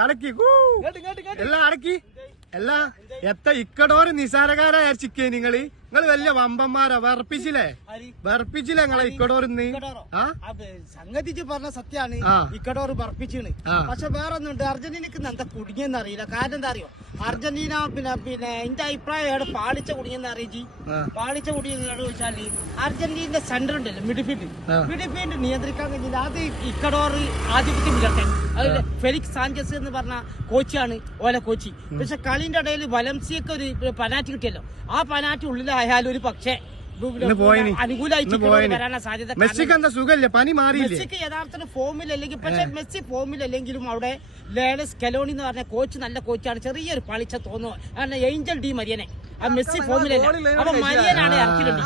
അടക്കി എല്ലാം അടക്കി എല്ലാ ഇക്കടോര് നിസാരക്കാരായ ചിക്കേ നിങ്ങള് വലിയ വമ്പന്മാരാ വെറുപ്പിച്ചില്ലേ നിങ്ങളെ ഇക്കടോറിന്ന് സംഗതിച്ച് പറഞ്ഞ സത്യാണ് ഇക്കടോറ് ബർപ്പിച്ചാണ് പക്ഷെ വേറെ ഒന്നുണ്ട് അർജന്റീനക്ക് എന്താ കുടുങ്ങിയെന്ന് അറിയില്ല കാരണം എന്താ അറിയോ അർജന്റീന പിന്നെ എന്റെ അഭിപ്രായം പാളിച്ച കുടുങ്ങിയെന്ന് അറിയിച്ച് പാളിച്ച കുടുങ്ങിയെന്ന് ചോദിച്ചാല് അർജന്റീനയുടെ സെന്റർ ഉണ്ടല്ലോ മിഡ്ഫീൽഡ് നിയന്ത്രിക്കാൻ കഴിഞ്ഞില്ല അത് ഇക്കടോറ് ആധിപത്യം പുലർത്താൻ അതിൽ ഫെലിക്സ് സാഞ്ചസ് എന്ന് പറഞ്ഞ കോച്ചാണ് ഓല കോച്ച് പക്ഷെ കളിന്റെ ഇടയിൽ വലംസിയൊക്കെ ഒരു പനാറ്റ് കിട്ടിയല്ലോ ആ പനാറ്റ് ഉള്ളിലായാലും ഒരു പക്ഷേ അനുകൂലമായിട്ട് വരാനുള്ള സാധ്യത മെസ്സിക്ക് യഥാർത്ഥത്തിൽ ഫോമിലല്ലെങ്കിൽ പക്ഷെ മെസ്സി ഫോമിലല്ലെങ്കിലും അവിടെ ലേണസ് കെലോണി എന്ന് പറഞ്ഞ കോച്ച് നല്ല കോച്ചാണ് ചെറിയൊരു പളിച്ച തോന്നുന്നു കാരണം ഏഞ്ചൽ ഡി മരിയനെ ആ മെസ്സി ഫോമിലല്ല അപ്പൊ മരിയനാണ് ഇറക്കിയിട്ടുണ്ട്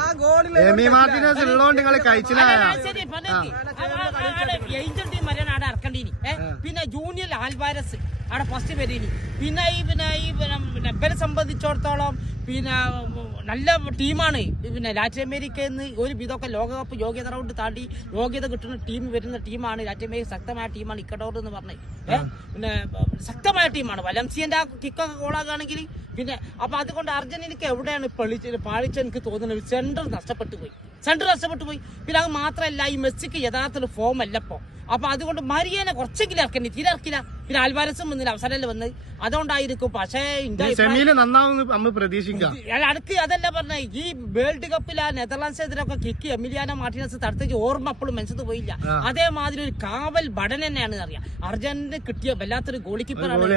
ഏഞ്ചൽ ഡി മരിയൻ അവിടെ ഇറക്കേണ്ടിനി പിന്നെ ജൂനിയർ ആൽവാരസ് അവിടെ ഫസ്റ്റ് വരീനി പിന്നെ ഇവരെ സംബന്ധിച്ചിടത്തോളം പിന്നെ നല്ല ടീമാണ് പിന്നെ ലാറ്റിൻ അമേരിക്കയിൽ നിന്ന് ഒരു വിധമൊക്കെ ലോകകപ്പ് യോഗ്യത റൗണ്ട് താണ്ടി യോഗ്യത കിട്ടുന്ന ടീം വരുന്ന ടീമാണ് ലാറ്റിൻ അമേരിക്ക ശക്തമായ ടീമാണ് ഇക്കഡോർ എന്ന് പറഞ്ഞത് പിന്നെ ശക്തമായ ടീമാണ് വലംസിയന്റെ ആ കിക്കൊക്കെ ഗോളാക്കുകയാണെങ്കിൽ പിന്നെ അപ്പൊ അതുകൊണ്ട് അർജന്റീനക്ക് എവിടെയാണ് പാളിച്ച എനിക്ക് തോന്നുന്നത് സെന്റർ നഷ്ടപ്പെട്ടു പോയി പിന്നെ അത് മാത്രമല്ല ഈ മെസ്സിക്ക് യഥാർത്ഥ ഫോം അല്ലപ്പോ അപ്പൊ അതുകൊണ്ട് മരിയനെ കുറച്ചെങ്കിലും ഇറക്കണ്ടി തീരെ ഇറക്കില്ല പിന്നെ ആൽവാരസും വന്നില്ല അവസരമല്ലേ വന്ന് അതുകൊണ്ടായിരിക്കും പക്ഷേ അടുത്ത് അതല്ല പറഞ്ഞ ഈ വേൾഡ് കപ്പിൽ ആ നെതർലാൻഡ്സിനെതിരൊക്കെ കിക്ക് എമിലിയാനോ മാർട്ടിനസ് തടുത്തേക്ക് ഓർമ്മ അപ്പോഴും മനസ്സിൽ പോയില്ല അതേമാതിരി ഒരു കാവൽ ഭടൻ തന്നെയാണ് അറിയാം അർജന്റീന കിട്ടിയ വല്ലാത്തൊരു ഗോൾ കീപ്പറാണ്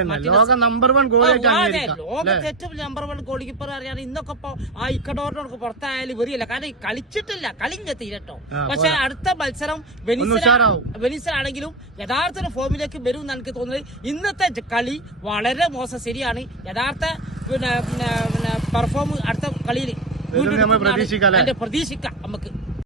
ലോകത്തെ ഏറ്റവും നമ്പർ 1 ഗോൾ കീപ്പർ അറിയാൻ ഇന്നൊക്കെ ഇപ്പൊ ആ ഇക്കഡോറിനൊക്കെ പുറത്തായാലും വെറിയല്ല കാരണം കളിച്ചിട്ടില്ല കളിഞ്ഞ തീരട്ടോ പക്ഷെ അടുത്ത മത്സരം വെനീസിലാണെങ്കിലും യഥാർത്ഥ ഫോമിലേക്ക് വരും എന്ന് എനിക്ക് തോന്നുന്നത് ഇന്നത്തെ കളി വളരെ മോശം ശരിയാണ് യഥാർത്ഥ പിന്നെ പെർഫോം അടുത്ത കളിയിൽ പ്രതീക്ഷിക്കാം നമുക്ക്